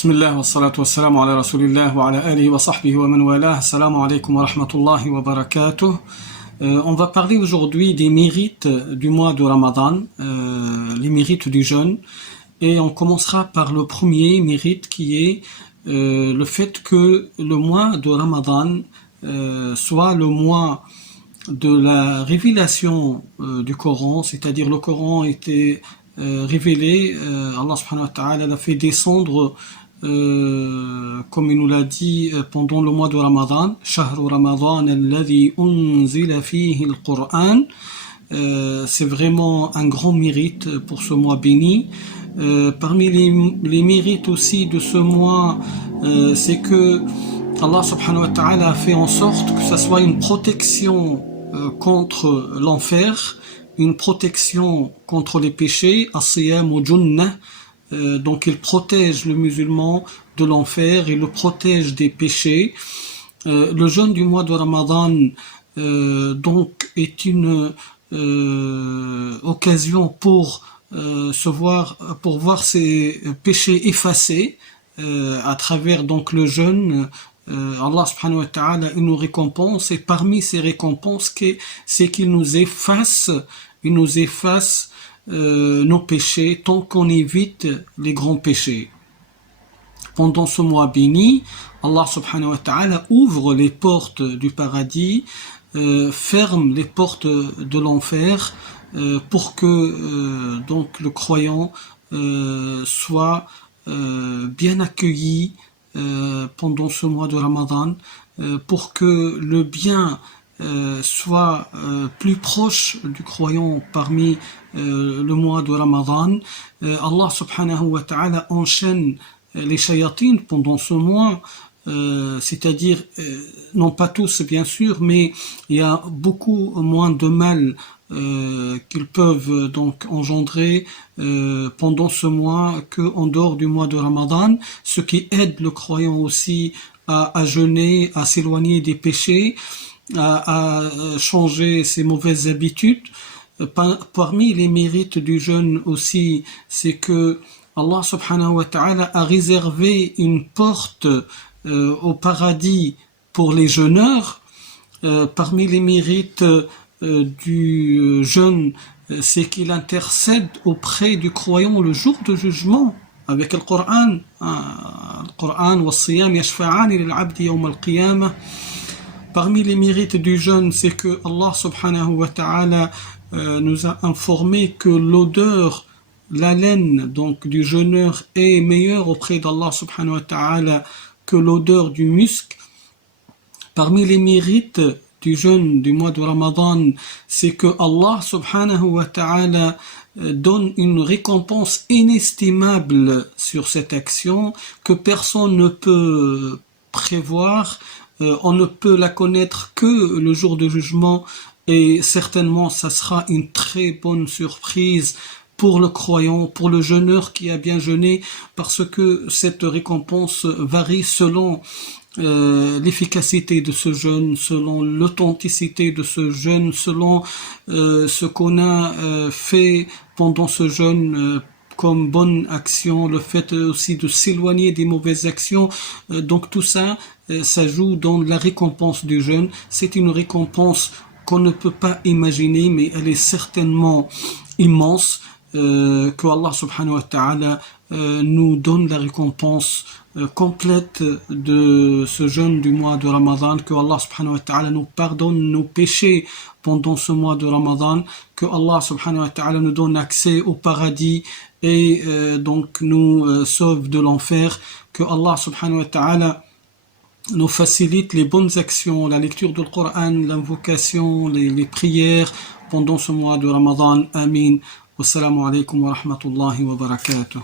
بسم الله والصلاة والسلام على رسول الله وعلى آله وصحبه ومن والاه. Assalamu alaikum wa rahmatullahi wa barakatuh. On va parler aujourd'hui des mérites du mois de Ramadan, les mérites du jeûne. Et on commencera par le premier mérite qui est le fait que le mois de Ramadan soit le mois de la révélation du Coran, c'est-à-dire le Coran était révélé, Allah subhanahu wa ta'ala l'a fait descendre comme il nous l'a dit pendant le mois de Ramadan, Shahru Ramadan alladhi unzila fihi al-Qur'an. C'est vraiment un grand mérite pour ce mois béni. Parmi les mérites aussi de ce mois, c'est que Allah subhanahu wa ta'ala a fait en sorte que ça soit une protection contre l'enfer, une protection contre les péchés, as-siyam wa junnah. Donc il protège le musulman de l'enfer, il le protège des péchés. Le jeûne du mois de Ramadan donc est une occasion pour voir ses péchés effacés à travers donc le jeûne. Allah subhanahu wa ta'ala nous récompense, et parmi ces récompenses c'est qu'il nous efface nos péchés tant qu'on évite les grands péchés. Pendant ce mois béni, Allah subhanahu wa ta'ala ouvre les portes du paradis, ferme les portes de l'enfer pour que donc le croyant soit bien accueilli pendant ce mois de Ramadan, pour que le bien soit plus proche du croyant parmi le mois de Ramadan. Allah subhanahu wa ta'ala enchaîne les shayatines pendant ce mois, c'est-à-dire non pas tous bien sûr, mais il y a beaucoup moins de mal qu'ils peuvent donc engendrer pendant ce mois qu'en dehors du mois de Ramadan, ce qui aide le croyant aussi à jeûner, à s'éloigner des péchés, à changer ses mauvaises habitudes. Parmi les mérites du jeûne aussi, c'est que Allah subhanahu wa ta'ala a réservé une porte au paradis pour les jeûneurs. Parmi les mérites du jeûne, c'est qu'il intercède auprès du croyant le jour de jugement avec le Coran. Le Coran wa siyam yashfa'ani lil 'abdi yawm al-qiyamah. Parmi les mérites du jeûne, c'est que Allah subhanahu wa ta'ala nous a informé que l'odeur, l'haleine donc du jeûneur est meilleure auprès d'Allah subhanahu wa ta'ala que l'odeur du musc. Parmi les mérites du jeûne du mois de Ramadan, c'est que Allah subhanahu wa ta'ala donne une récompense inestimable sur cette action que personne ne peut prévoir. On ne peut la connaître que le jour de jugement, et certainement ça sera une très bonne surprise pour le croyant, pour le jeûneur qui a bien jeûné, parce que cette récompense varie selon l'efficacité de ce jeûne, selon l'authenticité de ce jeûne, selon ce qu'on a fait pendant ce jeûne comme bonne action, le fait aussi de s'éloigner des mauvaises actions. Donc tout ça, ça joue dans la récompense du jeûne. C'est une récompense qu'on ne peut pas imaginer, mais elle est certainement immense. Que Allah subhanahu wa ta'ala nous donne la récompense complète de ce jeûne du mois de Ramadan, que Allah subhanahu wa ta'ala nous pardonne nos péchés pendant ce mois de Ramadan, que Allah subhanahu wa ta'ala nous donne accès au paradis et donc nous sauve de l'enfer, que Allah subhanahu wa ta'ala nous facilite les bonnes actions, la lecture du Coran, l'invocation, les prières pendant ce mois de Ramadan. Amin. Wassalamu alaikum wa rahmatullahi wa barakatuh.